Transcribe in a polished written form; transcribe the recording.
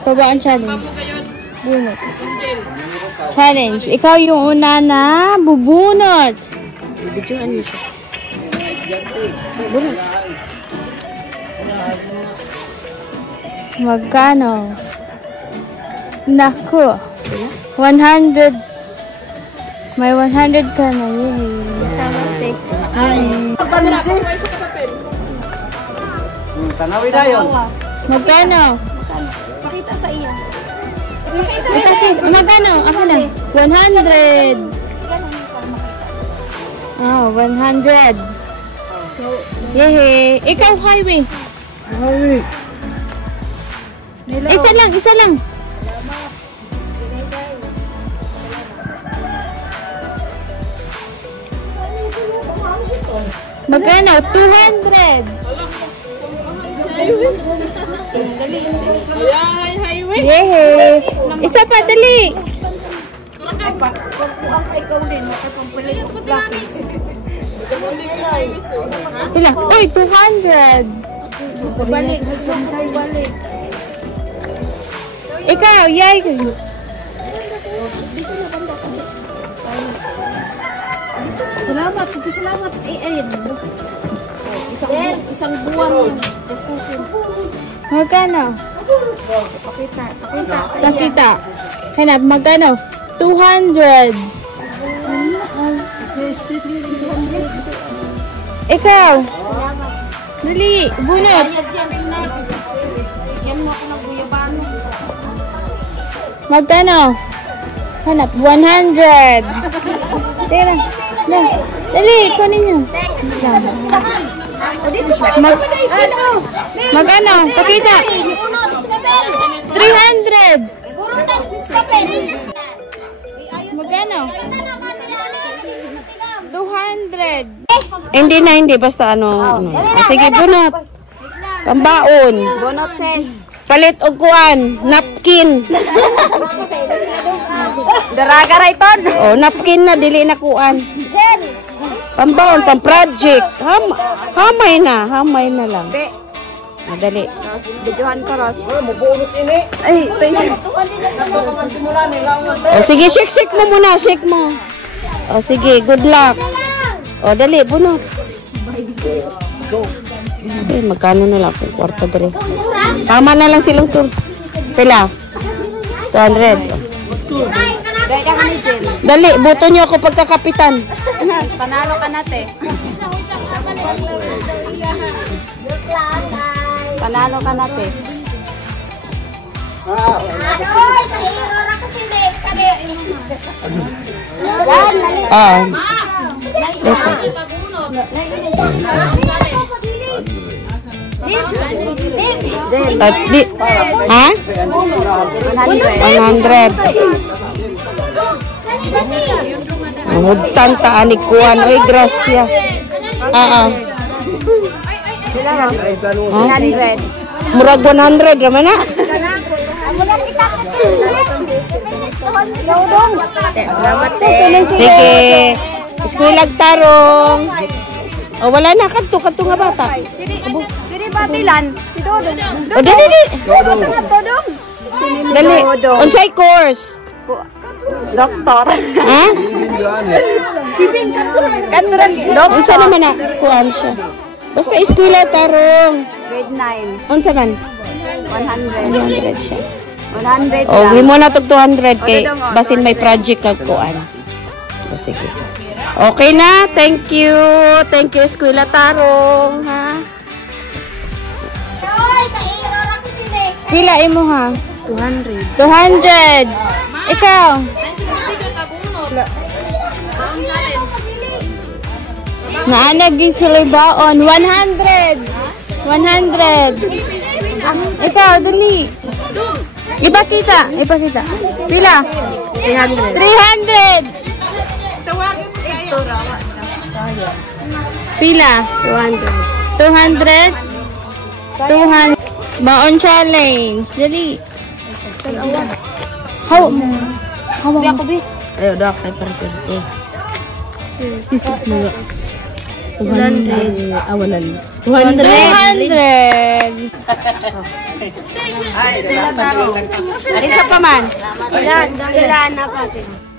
Pabaon challenge. Bunot. Challenge. Ikaw yung una na bubunot. Bibidyohan mo siya. Bunot. Magkano? Naku. 100. May 100 ka na yun. Ay. Tanawin na yun. Magkano? Pakita sa iyo. Magkano? Ako na. 100. Oh, 100. Yehe. Ikaw, highway. Highway. Isa lang, isa lang. Magkano? 200. Highway. Yehe. Isa pa, dali. Ikaw din. Lapis. Sila. Uy, 200. Balik. Balik. Ikaw, yay. Salamat. Salamat. Ayun. Isang buwan. Gastusin. Magkano? Pakita sa iyo. Nakita. Hanap, magkano? 200. Ikaw. Dali, bunot. Yan mo ako ng guyabano. Magkano? Hanap, 100. Tira. Na. Dali, kunin nyo. Magkano? Pakita. 300. Magkano? 200. Hindi. Basta ano. Sige, bunot. Pambaon. Bonot sen. Palit og kuan. Napkin. Daraga rayton. Oh, napkin na. Dili na kuan. Pambaon, pang-project. Hamay na lang. Madali. Videohan ko, Ros. Mabunot ini. Ay, ito O sige, shake mo muna. Shake mo. O sige, good luck. O dali, bunot. Eh, magkano na lang kung kwarto dali. Tama na lang silang tour. Pila? 200. Dali, buto nyo ako pagkakapitan. Panalo ka na, te. Panalo ka na, te. Ah. Ha? 100. Hugtan ta ani kuan oy grasya. Murag 100 raman na. Salamat, te. Sige. Eskwela't tarong. O wala na kadto nga bata. Dili ba bilan? Si Dodong. O dali. Dodong. Dali. Unsay course? Doktor. Ha? Katran. Unsa naman na kuan siya? Basta eskwela tarong. Grade 9. Unsa man? 100. 100 siya. 100 O gi mo na tog 200 kay basin may project kag kuan. O sige. Okay na. Thank you. Thank you eskwela tarong, ha? Pila imo ha? 200. 200. Ikaw? Naanag din sila baon. 100. 100. Ikaw, dali. Ipakita. Pila? 300. 300. Pila? 200. 200. Baon challenge. Dali. How? Biya ko, bi. Ayo, dok. Ay, paraserte. Jesus mo. 100. 200. 200. Isa pa man. Ilan na pati.